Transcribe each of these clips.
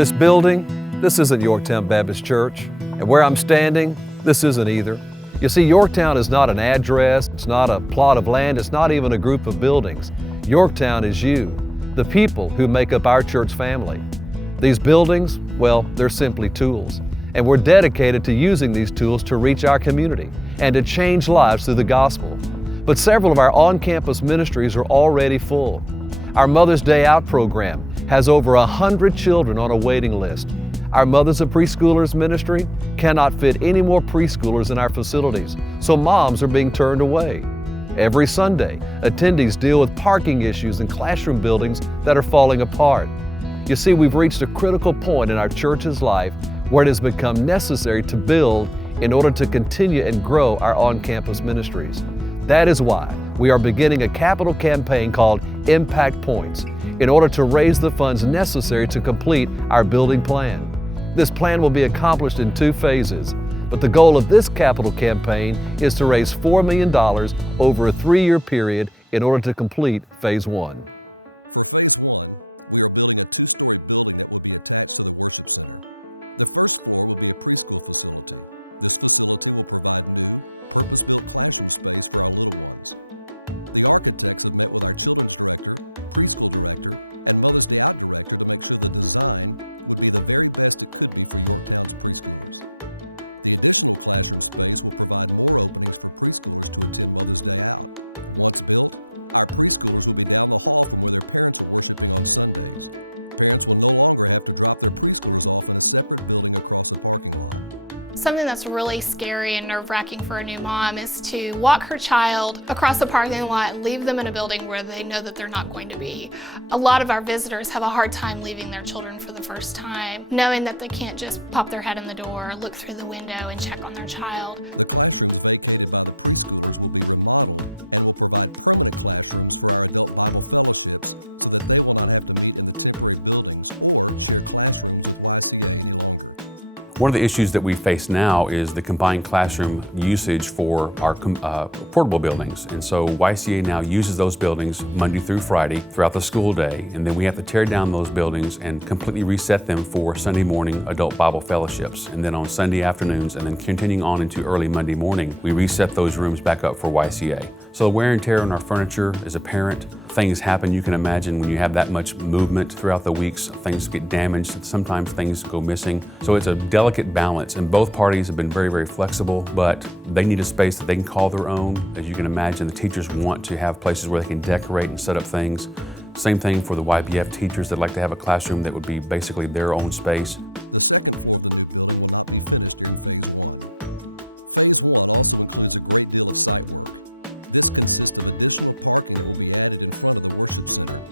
This building, this isn't Yorktown Baptist Church, and where I'm standing, this isn't either. You see, Yorktown is not an address, it's not a plot of land, it's not even a group of buildings. Yorktown is you, the people who make up our church family. These buildings, well, they're simply tools, and we're dedicated to using these tools to reach our community and to change lives through the gospel. But several of our on-campus ministries are already full. Our Mother's Day Out program has over 100 children on a waiting list. Our Mothers of Preschoolers ministry cannot fit any more preschoolers in our facilities, so moms are being turned away. Every Sunday, attendees deal with parking issues in classroom buildings that are falling apart. You see, we've reached a critical point in our church's life where it has become necessary to build in order to continue and grow our on-campus ministries. That is why we are beginning a capital campaign called Impact Points in order to raise the funds necessary to complete our building plan. This plan will be accomplished in 2 phases, but the goal of this capital campaign is to raise $4 million over a 3-year period in order to complete Phase 1. For Phase 1, we are building a 2-story building that will be attached to the worship center. The first floor will be a preschool facility. This facility will provide new, purpose-built classroom space for our little ones. The architects have met with our children's director, preschool director, and Mother's Day Out director to make sure the design would be the very best it could be for Yorktown's preschoolers. The additional classroom space will provide more openings for preschoolers to attend Mother's Day Out. Once built, our preschoolers will be down the hall from where their parents are worshiping on Sundays. Parents will no longer have to drop their preschoolers off in a separate building across a parking lot. Something that's really scary and nerve-wracking for a new mom is to walk her child across the parking lot and leave them in a building where they know that they're not going to be. A lot of our visitors have a hard time leaving their children for the first time, knowing that they can't just pop their head in the door, look through the window, and check on their child. The classrooms vacated by the preschoolers will be remodeled and will provide permanent classrooms for our adult Bible fellowships so that they will not have to meet in the temporary buildings or share classrooms with YCA any longer. One of the issues that we face now is the combined classroom usage for our portable buildings. And so YCA now uses those buildings Monday through Friday throughout the school day. And then we have to tear down those buildings and completely reset them for Sunday morning adult Bible fellowships. And then on Sunday afternoons and then continuing on into early Monday morning, we reset those rooms back up for YCA. So the wear and tear on our furniture as a parent, things happen. You can imagine when you have that much movement throughout the weeks, things get damaged, sometimes things go missing. So it's a delicate balance, and both parties have been very, very flexible, but they need a space that they can call their own. As you can imagine, the teachers want to have places where they can decorate and set up things. Same thing for the YPF teachers that like to have a classroom that would be basically their own space. The second floor of the new building will not be finished during Phase 1. Phase 1 also includes a great deal of site work. This consists of additional parking that will be added in front of the worship center.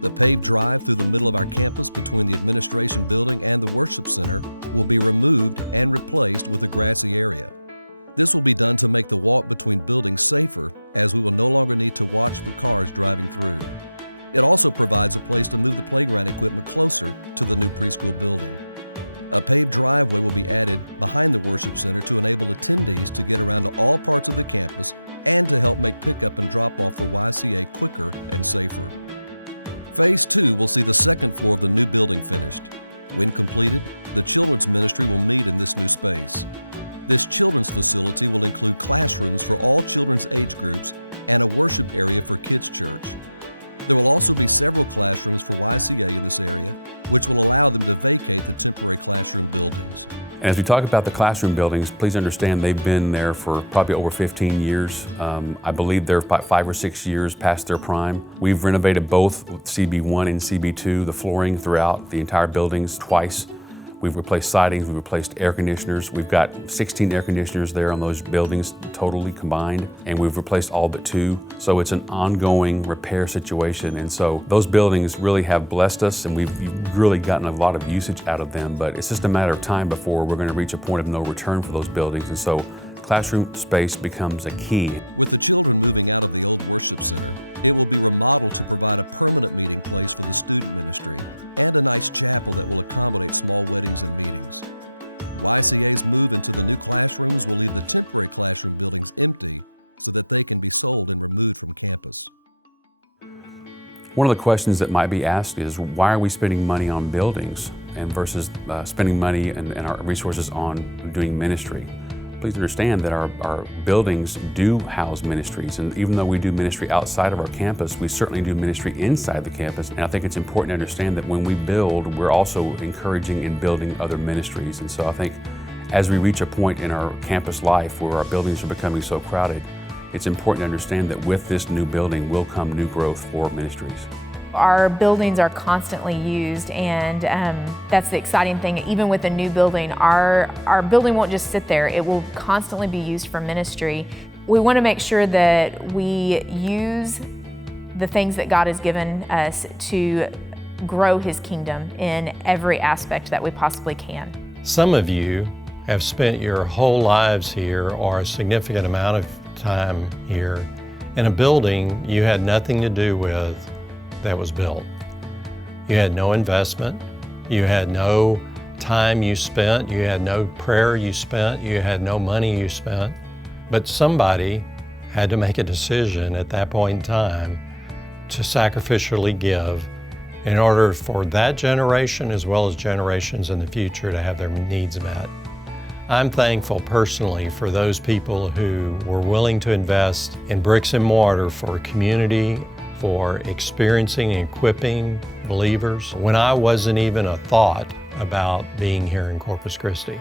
The paved drive through the middle of our campus between the administration building and the worship center will be removed and replaced with a grassy area. This will be done to make the walk between buildings safer, as we will no longer need to watch for cars driving through. It also provides a place to move the playground equipment closer to the new preschool building. A paved driveway will be added behind the worship center to enable attendees to get around to all parts of the campus and to help make pickup and drop-off for YCA quicker and safer. Phase 2 will see the second floor of the new building finished. When completed, the children's ministry will meet in this new space. This children's facility will include classrooms for all children's age groups and a worship area for Kids Church. There will also be several classrooms for YCA in this area, which will allow them to vacate the temporary classroom buildings. And as we talk about the classroom buildings, please understand they've been there for probably over 15 years. I believe they're about 5 or 6 years past their prime. We've renovated both CB1 and CB2, the flooring throughout the entire buildings twice. We've replaced sidings, we've replaced air conditioners. We've got 16 air conditioners there on those buildings totally combined, and we've replaced all but 2. So it's an ongoing repair situation. And so those buildings really have blessed us, and we've really gotten a lot of usage out of them, but it's just a matter of time before we're gonna reach a point of no return for those buildings. And so classroom space becomes a key. With the children moving out of the old worship center, it will be remodeled to provide a permanent meeting place for the student ministry and a nice chapel that will accommodate small weddings and meetings. YCA's move into the new classrooms will leave the temporary classroom buildings empty so that they can be sold and removed from campus. One of the questions that might be asked is, why are we spending money on buildings and versus spending money and our resources on doing ministry? Please understand that our buildings do house ministries, and even though we do ministry outside of our campus, we certainly do ministry inside the campus. And I think it's important to understand that when we build, we're also encouraging and building other ministries. And so I think as we reach a point in our campus life where our buildings are becoming so crowded, it's important to understand that with this new building will come new growth for ministries. Our buildings are constantly used, and that's the exciting thing. Even with a new building, our building won't just sit there. It will constantly be used for ministry. We want to make sure that we use the things that God has given us to grow His kingdom in every aspect that we possibly can. Some of you have spent your whole lives here, or a significant amount of time here, in a building you had nothing to do with that was built. You had no investment, you had no time you spent, you had no prayer you spent, you had no money you spent, but somebody had to make a decision at that point in time to sacrificially give in order for that generation as well as generations in the future to have their needs met. I'm thankful personally for those people who were willing to invest in bricks and mortar for community, for experiencing and equipping believers when I wasn't even a thought about being here in Corpus Christi.